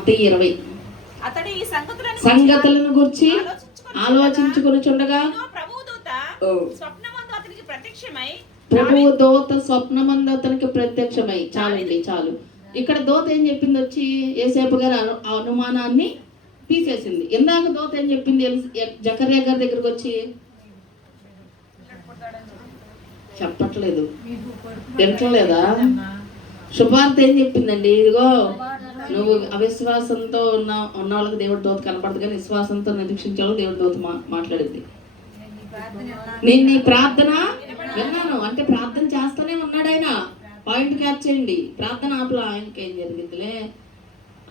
ఇరవై. సంగతులను గురించి ఆలోచించుకొని చుండగా ప్రభువు దూత స్వప్నమందు అతనికి ప్రత్యక్షమై ప్రభువు దోత స్వప్నమందు అతనికి ప్రత్యక్షమై. చాలండి చాలు. ఇక్కడ దోత ఏం చెప్పింది వచ్చి ఏసేపు గారి అను- అనుమానాన్ని తీసేసింది. ఇందాక దోత ఏం చెప్పింది జకర్యా గారి దగ్గరకు వచ్చి? చెప్పట్లేదు. వింటలేదా? శుభార్త ఏం చెప్పిందండి? ఇదిగో. నువ్వు అవిశ్వాసంతో ఉన్న ఉన్న వాళ్ళకి దేవుడి దోత కనపడదు కానీ విశ్వాసంతో నిరీక్షించే దేవుడి దోత మా మాట్లాడింది. నేను నీ ప్రార్థన విన్నాను. అంటే ప్రార్థన చేస్తూనే ఉన్నాడు ఆయన. పాయింట్ క్యాప్ చేయండి. ప్రార్థన ఆపలా ఇంకేం జరిగిందిలే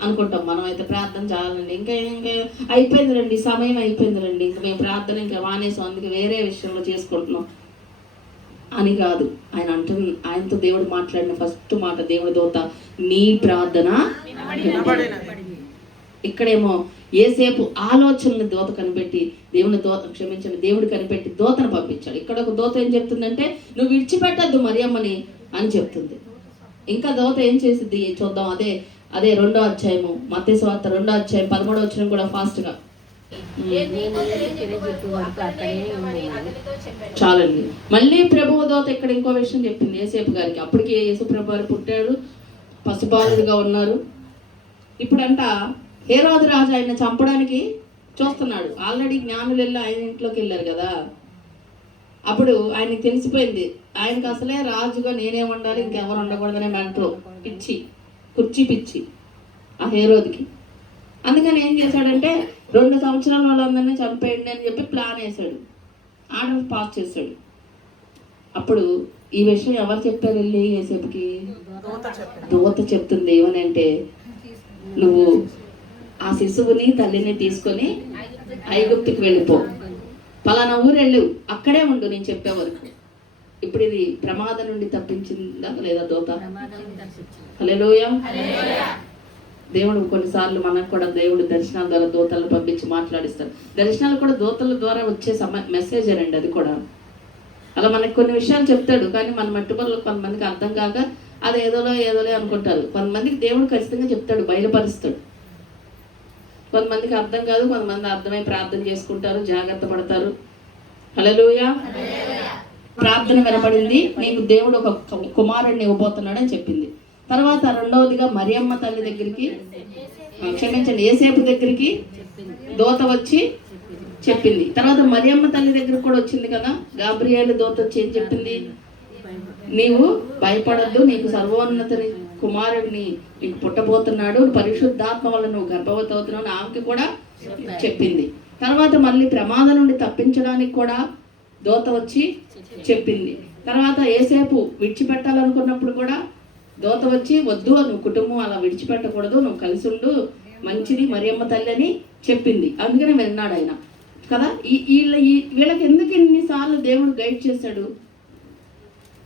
అనుకుంటాం మనం అయితే ప్రార్థన చాలండి ఇంకా ఇంకా అయిపోయింది రండి. సమయం అయిపోయింది రండి. ఇంకా మేము ప్రార్థన ఇంకా మానేసాం. అందుకే వేరే విషయంలో చేసుకుంటున్నాం అని కాదు. ఆయన అంటు ఆయనతో దేవుడు మాట్లాడిన ఫస్ట్ మాట దేవుడి దోత నీ ప్రార్థన ఇక్కడేమో ఏసేపు ఆలోచనలు దోత కనిపెట్టి దేవుని దోత క్షమించండి దేవుడు కనిపెట్టి దోతను పంపించాడు. ఇక్కడ ఒక దోత ఏం చెప్తుందంటే నువ్వు విడిచిపెట్టద్దు మరియమ్మని అని చెప్తుంది. ఇంకా దోత ఏం చేసిద్ది? చూద్దాం. అదే అదే రెండో అధ్యాయము మత్తే వార్త రెండో అధ్యాయం పదమూడో వచ్చిన కూడా ఫాస్ట్గా చాలండి. మళ్ళీ ప్రభువు దోత ఇక్కడ ఇంకో విషయం చెప్పింది. ఏసేపు గారికి అప్పటికి యేసు ప్రభు గారు పుట్టాడు పసిబాలుడుగా ఉన్నారు ఇప్పుడంట హేరోదు రాజు ఆయన చంపడానికి చూస్తున్నాడు. ఆల్రెడీ జ్ఞానులు వెళ్ళి ఆయన ఇంట్లోకి వెళ్ళారు కదా. అప్పుడు ఆయనకి తెలిసిపోయింది. ఆయనకి అసలే రాజుగా నేనే ఉండాలి ఇంకెవరు ఉండకూడదనే మెంటలో పిచ్చి కుర్చీ పిచ్చి ఆ హేరోదికి. అందుకని ఏం చేశాడంటే రెండు సంవత్సరాల వాళ్ళందరినీ చంపేయండి అని చెప్పి ప్లాన్ వేశాడు. ఆర్డర్ పాస్ చేశాడు. అప్పుడు ఈ విషయం ఎవరు చెప్పారు వెళ్ళి ఏసేపుకి? దూత చెప్తుంది ఏమని అంటే నువ్వు ఆ శిశువుని తల్లిని తీసుకొని ఐగుప్తుకి వెళ్ళిపో. పలానా ఊరు వెళ్ళు అక్కడే ఉండు నేను చెప్పే వరకు. ఇప్పుడు ఇది ప్రమాదం నుండి తప్పించిందా లేదా దోత? హల్లెలూయా. దేవుడు కొన్నిసార్లు మనకు కూడా దేవుడు దర్శనాల ద్వారా దూతలను పంపించి మాట్లాడిస్తారు దర్శనాలు కూడా దూతల ద్వారా వచ్చే సమ మెసేజ్ అండి అది కూడా. అలా మనకు కొన్ని విషయాలు చెప్తాడు కానీ మన మట్టుబల్లో కొంతమందికి అర్థం కాక అది ఏదోలో ఏదోలే అనుకుంటారు. కొంతమందికి దేవుడు ఖచ్చితంగా చెప్తాడు బయలుపరుస్తాడు. కొంతమందికి అర్థం కాదు కొంతమంది అర్థమై ప్రార్థన చేసుకుంటారు జాగ్రత్త పడతారు. హల్లెలూయా. ప్రార్థన వినపడింది నీకు దేవుడు ఒక కు- కుమారుడిని ఇవ్వబోతున్నాడని చెప్పింది. తర్వాత రెండవదిగా మరియమ్మ తల్లి దగ్గరికి క్షమించండి ఏసేపు దగ్గరికి దోత వచ్చి చెప్పింది. తర్వాత మరియమ్మ తల్లి దగ్గరికి కూడా వచ్చింది కదా గాబ్రియేలు దోత వచ్చి ఏం చెప్పింది? నీవు భయపడద్దు నీకు సర్వోన్నతని కుమారుడిని నీకు పుట్టబోతున్నాడు పరిశుద్ధాత్మ వల్ల నువ్వు గర్భవతి అవుతున్నావు అని ఆమెకి కూడా చెప్పింది. తర్వాత మళ్ళీ ప్రమాదం నుండి తప్పించడానికి కూడా దోత వచ్చి చెప్పింది. తర్వాత ఏసేపు విడిచిపెట్టాలనుకున్నప్పుడు కూడా దోత వచ్చి వద్దు నువ్వు కుటుంబం అలా విడిచిపెట్టకూడదు నువ్వు కలిసి ఉండు మంచిది మరియమ్మ తల్లి అని చెప్పింది. అందుకనే విన్నాడు ఆయన. కదా? ఈ వీళ్ళ ఈ- వీళ్ళకి ఎందుకు ఇన్నిసార్లు దేవుడు గైడ్ చేశాడు?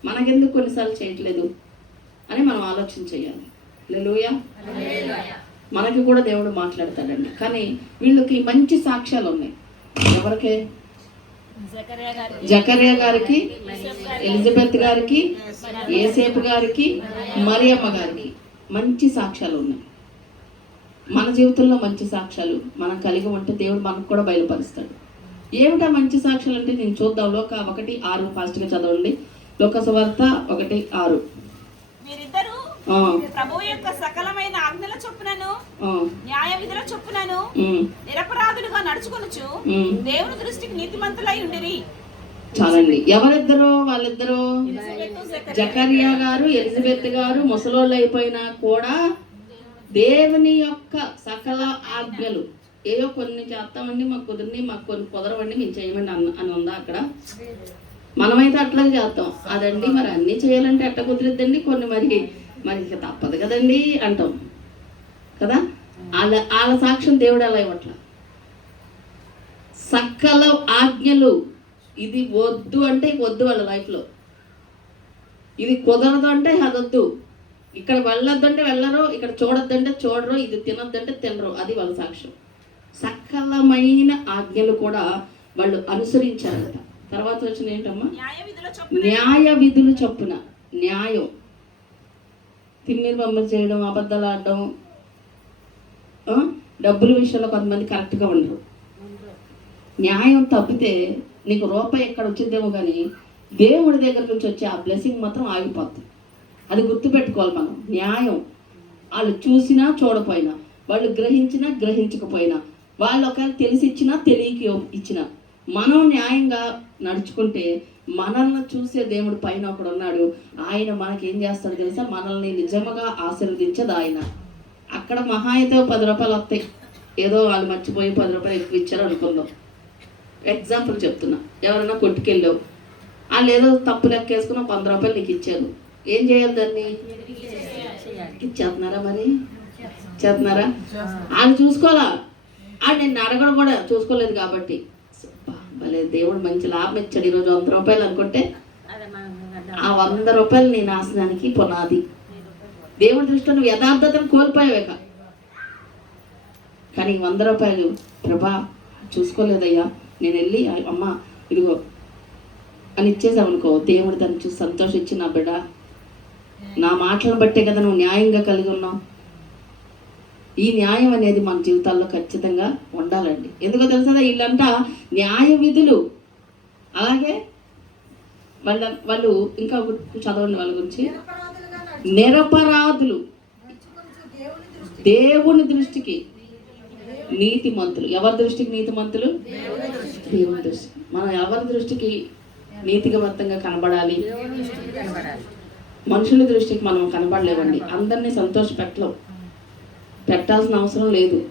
మనకెందుకు కొన్నిసార్లు చేయట్లేదు అని మనం ఆలోచన చేయాలి. మనకి కూడా దేవుడు మాట్లాడతాడండి. కానీ వీళ్ళకి మంచి సాక్ష్యాలు ఉన్నాయి. ఎవరికి? జకర్య గారికి ఎలిజబెత్ గారికి ఏసేపు గారికి మరియమ్మ గారికి మంచి సాక్ష్యాలు ఉన్నాయి. మన జీవితంలో మంచి సాక్ష్యాలు మనం కలిగి ఉంటే దేవుడు మనకు కూడా బయలుపరుస్తాడు. ఏమిటా మంచి సాక్ష్యాలు అంటే నేను చూద్దాం. లోక ఒకటి ఆరు ఫాస్ట్గా చదవండి. లోక సువార్త ఒకటి ఆరు. వీరిద్దరూ ఆ, ప్రభువు యొక్క సకలమైన ఆజ్ఞల చొప్పునను న్యాయ విధుల చొప్పునను నిరపరాధులుగా నడుచుకొనుచు. దేవుని దృష్టికి నీతిమంతులై ఉండిరి. చాలండి. ఎవరిద్దరు వాళ్ళిద్దరు? జకర్యా. గారు ఎలిజబెత్ గారు ముసలోళ్ళు అయిపోయినా కూడా దేవుని యొక్క సకల ఆజ్ఞలు ఏవో కొన్ని చేస్తామండి మాకు కుదిరిని మాకు కొన్ని కుదరవండి మేము చేయమండి అన్న అని ఉందా అక్కడ? మనమైతే అట్లా చేస్తాం. అదండి మరి అన్నీ చేయాలంటే ఎట్ట కుదిరిద్దండి? కొన్ని మరి మరి ఇక తప్పదు కదండి అంటాం. కదా? వాళ్ళ వాళ్ళ సాక్ష్యం దేవుడు అలా ఇవ్వట్ల. సకల ఆజ్ఞలు ఇది వద్దు అంటే వద్దు వాళ్ళ లైఫ్లో ఇది కుదరదు అంటే అదొద్దు. ఇక్కడ వెళ్ళొద్దు అంటే వెళ్ళరు ఇక్కడ చూడొద్దంటే చూడరు ఇది తినొద్దంటే తినరు. అది వాళ్ళ సాక్ష్యం. సకలమైన ఆజ్ఞలు కూడా వాళ్ళు అనుసరించారు కదా తర్వాత వచ్చిన ఏంటమ్మా? న్యాయ విధుల చొప్పున. న్యాయ తిమ్మిరి బొమ్మలు చేయడం అబద్ధాలు ఆడడం డబ్బుల విషయంలో కొంతమంది కరెక్ట్గా ఉండరు. న్యాయం తప్పితే నీకు రూపాయి ఎక్కడ వచ్చిందేమో కానీ దేవుడి దగ్గర నుంచి వచ్చే ఆ బ్లెస్సింగ్ మాత్రం ఆగిపోతుంది అది గుర్తుపెట్టుకోవాలి మనం. న్యాయం. వాళ్ళు చూసినా చూడపోయినా వాళ్ళు గ్రహించినా గ్రహించకపోయినా వాళ్ళు ఒకవేళ తెలిసి ఇచ్చినా తెలియక ఇచ్చినా మనం న్యాయంగా నడుచుకుంటే మనల్ని చూసే దేవుడు పైన ఒకడు ఉన్నాడు. ఆయన మనకి ఏం చేస్తాడో తెలుసా? మనల్ని నిజముగా ఆశీర్వదించదు ఆయన. అక్కడ మహా అయితే పది రూపాయలు వస్తాయి. ఏదో వాళ్ళు మర్చిపోయి పది రూపాయలు ఎక్కువ ఇచ్చారు అనుకుందాం. ఎగ్జాంపుల్ చెప్తున్నా. ఎవరైనా కొట్టుకెళ్ళావు. వాళ్ళు ఏదో తప్పు లెక్కేసుకుని ఒక వంద రూపాయలు నీకు ఇచ్చారు. ఏం చేయాలి దాన్ని? ఇచ్చేస్తున్నారా మరి? ఇచ్చేస్తున్నారా వాళ్ళు చూసుకోవాలా? ఆ నేను అడగడం కూడా చూసుకోలేదు కాబట్టి. భలే దేవుడు మంచి లాభం ఇచ్చాడు ఈరోజు. వంద రూపాయలు అనుకుంటే ఆ వంద రూపాయలు నీ నాశనానికి పునాది. దేవుడి దృష్టిలో నువ్వు యథార్థతను కోల్పోయావేక కానీ వంద రూపాయలు ప్రభా చూసుకోలేదయ్యా. నేను వెళ్ళి అమ్మ ఇదిగో అని ఇచ్చేసామనుకో దేవుడు దాన్ని చూసి సంతోషించి నా బిడ్డ. నా మాటలను బట్టే కదా నువ్వు న్యాయంగా కలిగి ఉన్నావు. ఈ న్యాయం అనేది మన జీవితాల్లో ఖచ్చితంగా ఉండాలండి. ఎందుకో తెలుసా? వీళ్ళంట న్యాయ విధులు. అలాగే వాళ్ళ వాళ్ళు ఇంకా చదవండి వాళ్ళ గురించి. నిరపరాధులు. దేవుని దృష్టికి నీతిమంతులు. ఎవరి దృష్టికి నీతిమంతులు? దేవుని దృష్టి. మనం ఎవరి దృష్టికి నీతిగవంతంగా కనబడాలి? మనుషుల దృష్టికి మనం కనబడలేవండి అందరినీ సంతోష పెట్టలేం పెట్టాల్సిన అవసరం లేదు.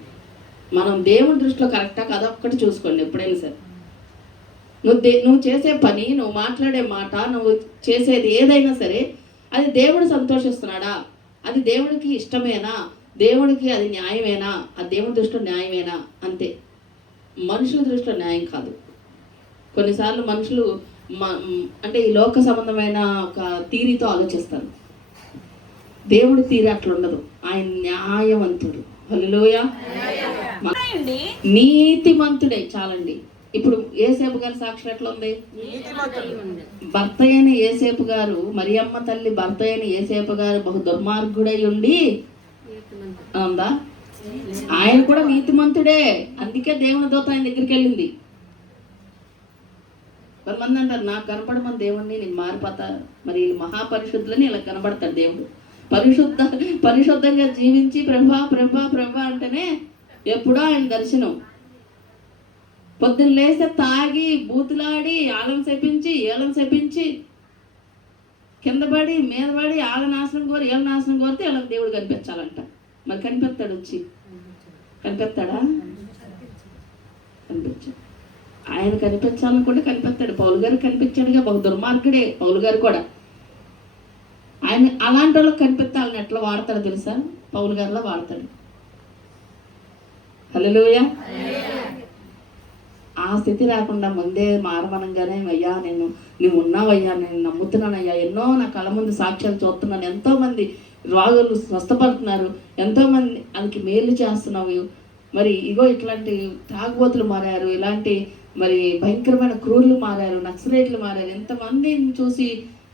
మనం దేవుని దృష్టిలో కరెక్టా కదా ఒక్కటి చూసుకోండి ఎప్పుడైనా సరే. నువ్వు దే నువ్వు చేసే పని నువ్వు మాట్లాడే మాట నువ్వు చేసేది ఏదైనా సరే అది దేవుడు సంతోషిస్తున్నాడా? అది దేవుడికి ఇష్టమేనా? దేవుడికి అది న్యాయమేనా? ఆ దేవుని దృష్టిలో న్యాయమేనా? అంతే. మనుషుల దృష్టిలో న్యాయం కాదు. కొన్నిసార్లు మనుషులు మ- అంటే ఈ లోక సంబంధమైన ఒక తీరితో ఆలోచిస్తారు. దేవుడి తీరు అట్లా ఉండదు. ఆయన న్యాయవంతుడు. అండి నీతిమంతుడే. చాలండి. ఇప్పుడు ఏసేపు గారి సాక్షి ఎట్లా ఉంది? భర్త అయిన ఏసేపు గారు మరియమ్మ తల్లి భర్త అయిన ఏసేపు గారు బహు దుర్మార్గుడై ఉండి ఉందా? ఆయన కూడా నీతిమంతుడే. అందుకే దేవుని దూత ఆయన దగ్గరికి వెళ్ళింది. కొంతమంది అంటారు నాకు కనపడమని దేవుణ్ణి నేను మారిపోతా. మరి మహాపరిశుద్ధులని ఇలా కనబడతాడు దేవుడు. పరిశుద్ధ పరిశుద్ధంగా జీవించి ప్రభా ప్రభా ప్రభా అంటేనే ఎప్పుడో ఆయన దర్శనం. పొద్దున్న లేస్తే తాగి బూతులాడి ఆలం చెప్పించి ఏలం చెప్పించి కింద పడి మీద పడి ఆళ్ళ నాశనం కోరి ఏళ్ళ నాశనం కోరితే వీళ్ళకి దేవుడు కనిపించాలంట. మరి కనిపెత్తాడు వచ్చి? కనిపెత్తాడా కనిపించాడు. ఆయన కనిపించాలనుకుంటే కనిపెత్తాడు పౌలు గారు కనిపించాడుగా బహు దుర్మార్గుడే పౌలు గారు కూడా. ఆయన అలాంటి వాళ్ళకి కనిపెత్తాలని ఎట్లా వాడతాడు తెలుసా? పౌలు గారిలో వాడతాడు. హలోయ ఆ స్థితి రాకుండా ముందే మారమనంగానే అయ్యా నేను నువ్వు ఉన్నావయ్యా నేను నమ్ముతున్నానయ్యా ఎన్నో నా కళ్ళ ముందు సాక్ష్యాలు చూస్తున్నాను. ఎంతో మంది రోగులు స్వస్థపడుతున్నారు. ఎంతో మంది మేలు చేస్తున్నావు మరి ఇగో ఇట్లాంటి తాగుబోతులు మారారు. ఇలాంటి మరి భయంకరమైన క్రూరులు మారారు. నక్సలైట్లు మారారు. ఎంతమందిని చూసి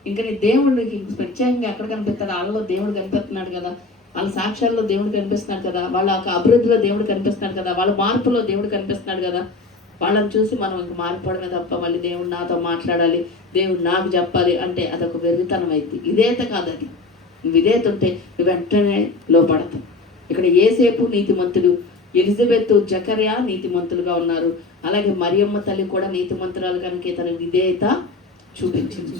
ఇంకా నీ దేవుడికి ప్రత్యేకంగా ఎక్కడ కనిపిస్తాడు? వాళ్ళలో దేవుడు కనిపిస్తున్నాడు కదా. వాళ్ళ సాక్ష్యాల్లో దేవుడు కనిపిస్తున్నాడు కదా. వాళ్ళ యొక్క అభివృద్ధిలో దేవుడు కనిపిస్తున్నాడు కదా. వాళ్ళ మార్పులో దేవుడు కనిపిస్తున్నాడు కదా. వాళ్ళని చూసి మనం ఇంక మారిపోవడమే తప్ప మళ్ళీ దేవుడు నాతో మాట్లాడాలి దేవుడు నాకు చెప్పాలి అంటే అదొక వెర్రితనం అయింది. ఇదేత కాదు అది. నువ్వు ఇదేత ఉంటే నువ్వు వెంటనే లోపడతావు ఇక్కడ ఏసేపు నీతిమంతుడు ఎలిజబెత్ జకర్యా నీతిమంతులుగా ఉన్నారు. అలాగే మరియమ్మ తల్లి కూడా నీతిమంతురాలు కనుక తన విధేయత చూపించింది.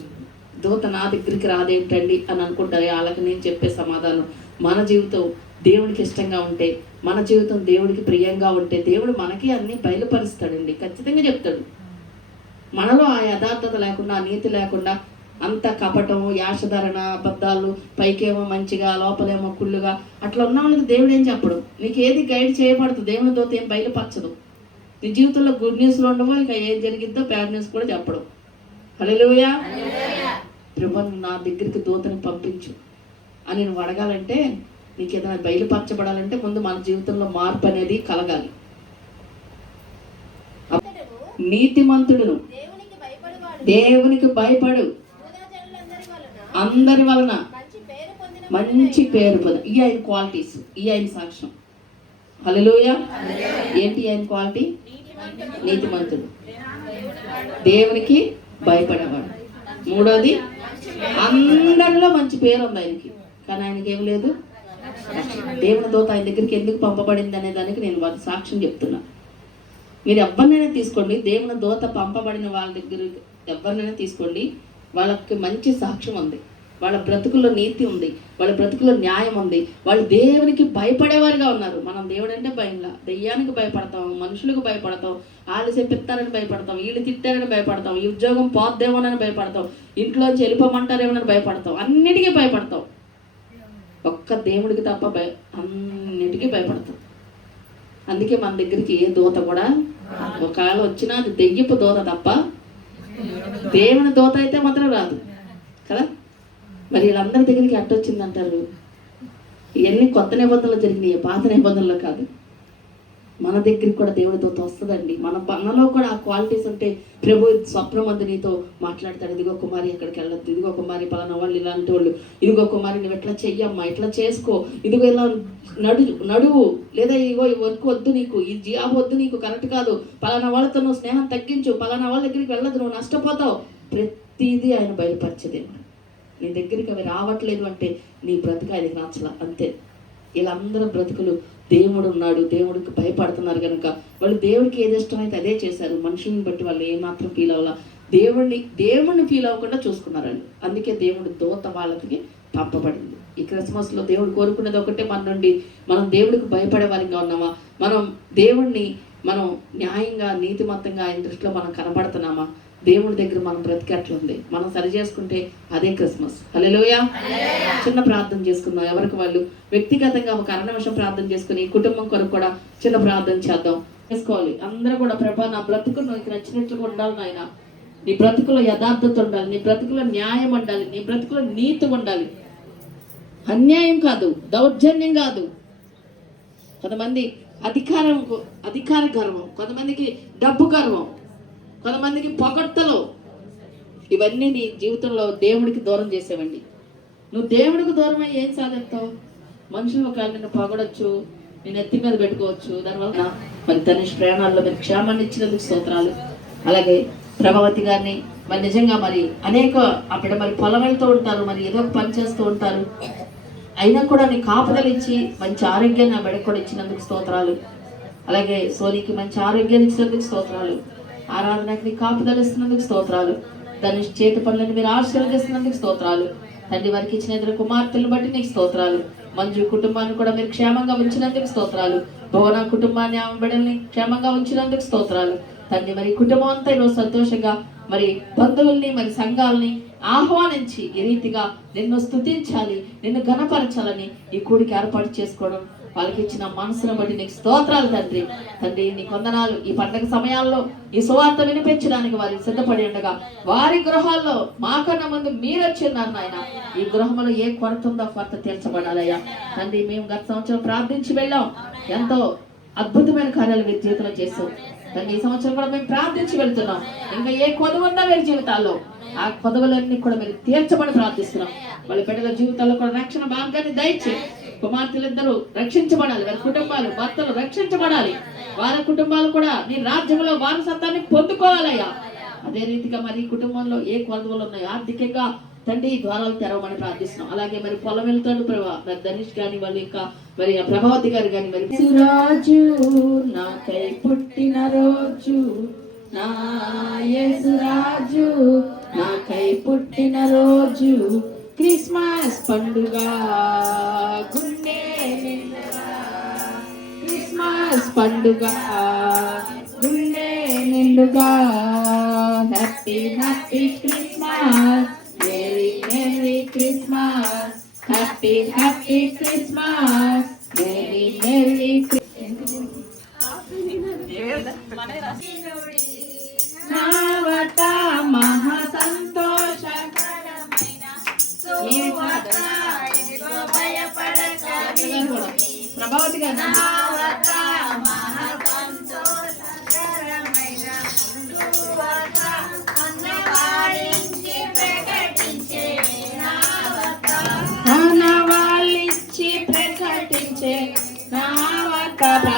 దూత నా దగ్గరికి రాదేమిటండి అని అనుకుంటారు వాళ్ళకి నేను చెప్పే సమాధానం. మన జీవితం దేవుడికి ఇష్టంగా ఉంటే మన జీవితం దేవుడికి ప్రియంగా ఉంటే దేవుడు మనకి అన్ని బయలుపరుస్తాడండి. ఖచ్చితంగా చెప్తాడు. మనలో ఆ యథార్థత లేకుండా ఆ నీతి లేకుండా అంత కపటం యాషధరణ అబద్ధాలు పైకేమో మంచిగా లోపలేమో కుళ్ళుగా అట్లా ఉన్న వాళ్ళకి దేవుడు ఏం చెప్పడు. నీకు ఏది గైడ్ చేయబడదు దేవుని దోత ఏం బయలుపరచదు. నీ జీవితంలో గుడ్ న్యూస్లో ఉండవో ఇక ఏం జరిగిద్దో బ్యాడ్ న్యూస్ కూడా చెప్పడం. హలోయా ప్రభు నా దగ్గరికి దూతను పంపించు. అని నువ్వు అడగాలంటే నీకు ఏదైనా బయలుపరచబడాలంటే ముందు మన జీవితంలో మార్పు అనేది కలగాలి. నీతిమంతుడును. దేవునికి దేవునికి భయపడు. అందరి వలన. మంచి పేరు పొందిన పొంద. ఈ ఆయన క్వాలిటీస్ ఈ ఆయన సాక్ష్యం. హలోయ ఏంటి ఆయన క్వాలిటీ? నీతిమంతుడు. దేవునికి భయపడేవాడు. మూడోది అందరిలో మంచి పేరు ఉంది ఆయనకి. కానీ ఆయనకి ఏం లేదు? దేవుని దోత ఆయన దగ్గరికి ఎందుకు పంపబడింది అనే దానికి నేను వాళ్ళ సాక్ష్యం చెప్తున్నా. మీరు ఎవరినైనా తీసుకోండి దేవుని దోత పంపబడిన వాళ్ళ దగ్గర ఎవరినైనా తీసుకోండి వాళ్ళకి మంచి సాక్ష్యం ఉంది. వాళ్ళ బ్రతుకుల్లో నీతి ఉంది వాళ్ళ బ్రతుకుల్లో న్యాయం ఉంది. వాళ్ళు దేవునికి భయపడేవారుగా ఉన్నారు. మనం దేవుడు అంటే భయంలా. దెయ్యానికి భయపడతాం మనుషులకు భయపడతాం వాళ్ళు చెప్పిస్తారని భయపడతాం వీళ్ళు తిట్టారని భయపడతాం ఈ ఉద్యోగం పోద్దేమోనని భయపడతాం ఇంట్లోంచి వెళ్ళిపోమంటారేమోనని భయపడతాం. అన్నిటికీ భయపడతాం. ఒక్క దేవుడికి తప్ప భయ అన్నిటికీ భయపడతాం. అందుకే మన దగ్గరికి ఏ దూత కూడా ఒకవేళ వచ్చినా అది దెయ్యపు దూత తప్ప దేవుని దూత అయితే మాత్రం రాదు. కదా? మరి వీళ్ళందరి దగ్గరికి అట్టొచ్చింది అంటారు ఇవన్నీ కొత్త నిబంధనలు జరిగినాయి. పాత నిబంధనలు కాదు. మన దగ్గరికి కూడా దేవుడితో వస్తుందండి. మన మనలో కూడా ఆ క్వాలిటీస్ ఉంటే ప్రభు స్వప్నం నీతో మాట్లాడతాడు. ఇదిగో కుమారి ఎక్కడికి వెళ్ళద్దు. ఇదిగో కుమారి పలానా వాళ్ళు ఇలాంటి వాళ్ళు. ఇదిగో కుమారి నువ్వు ఎట్లా చెయ్యమ్మా. ఇట్లా చేసుకో. ఇదిగో ఇలా నడు నడువు. లేదా ఇగో ఈ వర్క్ వద్దు నీకు. ఈ జాబ్ వద్దు నీకు. కరెక్ట్ కాదు. పలానా వాళ్ళతో నువ్వు స్నేహం తగ్గించు. పలానా వాళ్ళ దగ్గరికి వెళ్ళదు. నువ్వు నష్టపోతావు. ప్రతిదీ ఆయన బయలుపరిచేదేమో నీ దగ్గరికి అవి రావట్లేదు అంటే నీ బ్రతుకు ఆయనకి నచ్చల అంతే. వీళ్ళందరూ బ్రతుకులు దేవుడు ఉన్నాడు దేవుడికి భయపడుతున్నారు కనుక వాళ్ళు దేవుడికి ఏది ఇష్టమైతే అదే చేశారు. మనుషుల్ని బట్టి వాళ్ళు ఏమాత్రం ఫీల్ అవ్వాల. దేవుడిని దేవుడిని ఫీల్ అవ్వకుండా చూసుకున్నారు వాళ్ళు అందుకే దేవుడు దూత వాళ్ళకి పంపబడింది. ఈ క్రిస్మస్లో దేవుడు కోరుకునేది ఒకటే మన నుండి. మనం దేవుడికి భయపడే వారిగా ఉన్నామా? మనం దేవుణ్ణి మనం న్యాయంగా నీతిమంతంగా ఆయన దృష్టిలో మనం కనబడుతున్నామా? దేవుడి దగ్గర మనం బ్రతికేట్లుంది మనం సరి చేసుకుంటే అదే క్రిస్మస్. హలోయ చిన్న ప్రార్థన చేసుకుందాం. ఎవరికి వాళ్ళు వ్యక్తిగతంగా ఒక అర నిమిషం ప్రార్థన చేసుకుని కుటుంబం కొరకు కూడా చిన్న ప్రార్థన చేద్దాం. చేసుకోవాలి. అందరూ కూడా ప్రభా నా బ్రతుకు నీకు నచ్చినట్లుగా ఉండాలి నాయన. నీ బ్రతుకులో యథార్థత ఉండాలి. నీ బ్రతుకులో న్యాయం ఉండాలి. నీ బ్రతుకులో నీతి ఉండాలి. అన్యాయం కాదు దౌర్జన్యం కాదు. కొంతమంది అధికారం అధికార గర్వం కొంతమందికి డబ్బు గర్వం. కొంతమందికి పొగడ్తలు. ఇవన్నీ నీ జీవితంలో దేవుడికి దూరం చేసేవండి. నువ్వు దేవుడికి దూరం అయ్యి ఏం సాధిస్తావు? మనుషులు ఒకవేళ నిన్ను పొగడొచ్చు నేను ఎత్తి మీద పెట్టుకోవచ్చు దానివల్ల మరి తనిష్ ప్రయాణాల్లో మీరు క్షేమాన్ని ఇచ్చినందుకు స్తోత్రాలు. అలాగే ప్రభావతి గారిని మరి నిజంగా మరి అనేక అక్కడ మరి పొలం వెళ్తూ ఉంటారు మరి ఏదో ఒక పని చేస్తూ ఉంటారు. అయినా కూడా నీ కాపుదలు ఇచ్చి మంచి ఆరోగ్యాన్ని ఆ కూడా ఇచ్చినందుకు స్తోత్రాలు. అలాగే సోనీకి మంచి ఆరోగ్యాన్ని ఇచ్చినందుకు స్తోత్రాలు. ఆరాధనకి నీ కాపుదలు ఇస్తున్నందుకు స్తోత్రాలు. దాని చేతి పనులను మీరు ఆశీర్వదిస్తున్నందుకు స్తోత్రాలు. తండ్రి వారికి ఇచ్చిన ఇద్దరు కుమార్తెలు బట్టి నీకు స్తోత్రాలు. మంజు కుటుంబాన్ని కూడా మీరు క్షేమంగా ఉంచినందుకు స్తోత్రాలు. భువన కుటుంబాన్ని ఆమె బిడ్డల్ని క్షేమంగా ఉంచినందుకు స్తోత్రాలు. తండ్రి మరి కుటుంబం అంతా ఈరోజు సంతోషంగా మరి బంధువుల్ని మరి సంఘాలని ఆహ్వానించి ఈ రీతిగా నిన్ను స్తుతించాలి నిన్ను ఘనపరచాలని ఈ కూడికి ఏర్పాటు చేసుకోవడం వాళ్ళకి ఇచ్చిన మనసును బట్టి నీకు స్తోత్రాలు తండ్రి. తండ్రి నీ కొందనాలు ఈ పండగ సమయాల్లో ఈ సువార్త వినిపించడానికి వారికి సిద్ధపడి ఉండగా వారి గృహాల్లో మాకన్నా ముందు మీరు వచ్చిన్నారు నాయన. ఈ గృహంలో ఏ కొరత ఉందో కొరత తీర్చబడాలయ్యా. తండ్రి మేము గత సంవత్సరం ప్రార్థించి వెళ్ళాం. ఎంతో అద్భుతమైన కార్యాలు మీరు జీవితంలో చేస్తాం తండ్రి ఈ సంవత్సరం కూడా మేము ప్రార్థించి వెళ్తున్నాం. ఇంకా ఏ కొదువు ఉందా మీరు జీవితాల్లో ఆ కొదవలన్నీ కూడా మీరు తీర్చమని ప్రార్థిస్తున్నాం. వాళ్ళ బిడ్డల జీవితాల్లో కూడా రక్షణ భాగాన్ని దయచే కుమార్తెలిద్దరూ రక్షించబడాలి. వారి కుటుంబాలు భర్తలు రక్షించబడాలి. వారి కుటుంబాలు కూడా నీ రాజ్యంలో వారసత్వాన్ని పొందుకోవాలయ్యా. అదే రీతిగా మరి కుటుంబంలో ఏ కొలతలు ఉన్నాయో ఆర్థికంగా తండ్రి ద్వారాలు తెరవమని ప్రార్థిస్తున్నాం. అలాగే మరి పొలం వెళ్తాడు ప్రభా. మరి ధనుష్ గాని వాళ్ళు ఇంకా మరి ప్రభావతి గారు కానీ మరి సురాజు నాకై పుట్టిన రోజు. నా యేసురాజు నాకై పుట్టిన రోజు. క్రిస్మస్ పండుగ. గుండె నిండుగా క్రిస్మస్ పండుగ. గుండె నిండుగా. హ్యాపీ హ్యాపీ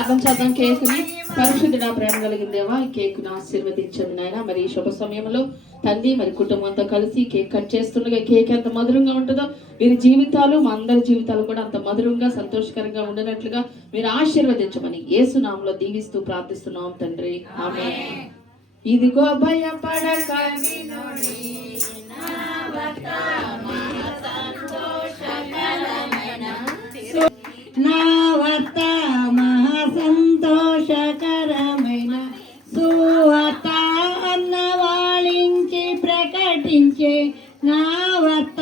ప్రార్థన చేద్దాం. కేకుని ప్రేమ కలిగిందేవా ఈ కేకును ఆశీర్వదించండి నాయన. మరి ఈ శుభ సమయంలో తల్లి మరి కుటుంబంతో కలిసి కేక్ కట్ చేస్తుండగా కేక్ ఎంత మధురంగా ఉంటుందో వీరి జీవితాలు మా అందరి జీవితాలు కూడా అంత మధురంగా సంతోషకరంగా ఉండనట్లుగా మీరు ఆశీర్వదించమని ఏసునామంలో దీవిస్తూ ప్రార్థిస్తున్నాం తండ్రి. ఆమె ఇదిగో భయపడక నా వర్తమా సంతోషకరమైన సువార్త అన్నవాళించి ప్రకటించే నా వార్త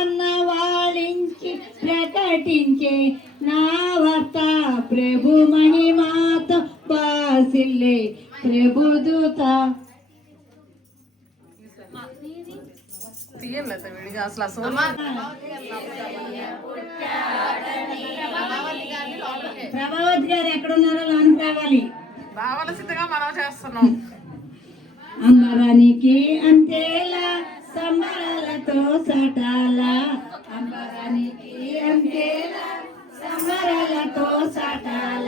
అన్నవాళించి ప్రకటించే నా వార్త ప్రభు మహిమాతో బాసిల్లే ప్రభు దూత ప్రభావత్ గారు ఎక్కడున్నారో లోనికి రావాలి. రావాల్సిందిగా మనం చేస్తున్నాం. అంబరానికి అంతేలా సంబరాలతో సటాల. అంబరానికి అంతేలా సంబరాలతో సటాల.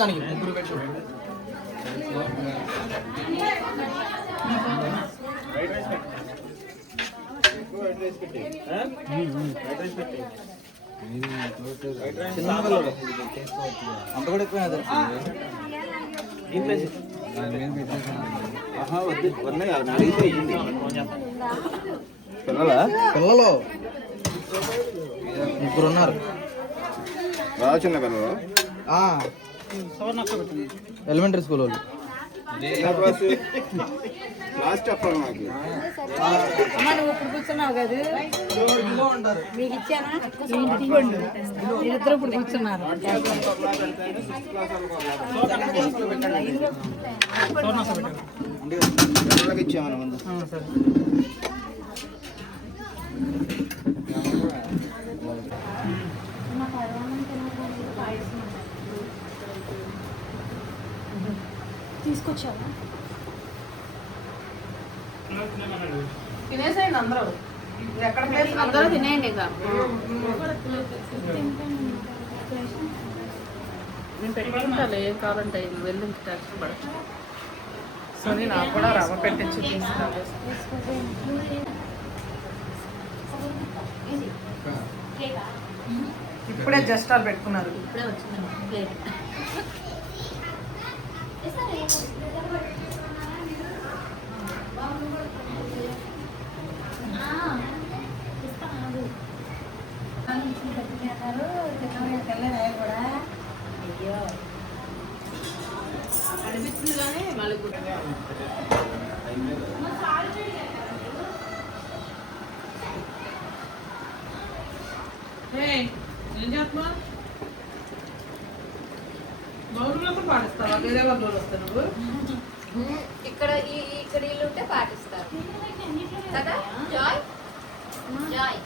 ప్రస్తుతానికి ముగ్గురు పెట్టు. అంత కూడా ఎక్కువ పిల్లలా? పిల్లలు ముగ్గురు ఉన్నారు. బాగా చిన్న పిల్లలు. ఎలిమెంటరీ స్కూల్ వాళ్ళు. క్లాస్ చెప్పాలి నాకు నువ్వు ఇప్పుడు కూర్చున్నావు కదా. మీకు ఇచ్చానా? మీరిద్దరు ఇప్పుడు కూర్చున్నారు. ఇచ్చామని తీసుకొచ్చావా? తినేసేయండి అందరూ. ఎక్కడ అందరూ తినేయండి ఇక. నేను పెట్టుకుంటాలే ఏం కావాలంటే నువ్వు వెళ్ళి ట్యాక్స్ పడ సో నేను నాకు కూడా రవ్వ పెట్టించి తీసుకున్నాను ఇప్పుడే జస్ట్ ఆల్ పెట్టుకున్నారు. ఇప్పుడే వచ్చింది అయ్యో కానీ మళ్ళీ ఏం చేస్తున్నా వేరే వాళ్ళు వస్తారు నువ్వు? ఇక్కడ ఈ ఇక్కడ వీళ్ళు ఉంటే పాటిస్తారు. కదా? జాయ్. జాయ్.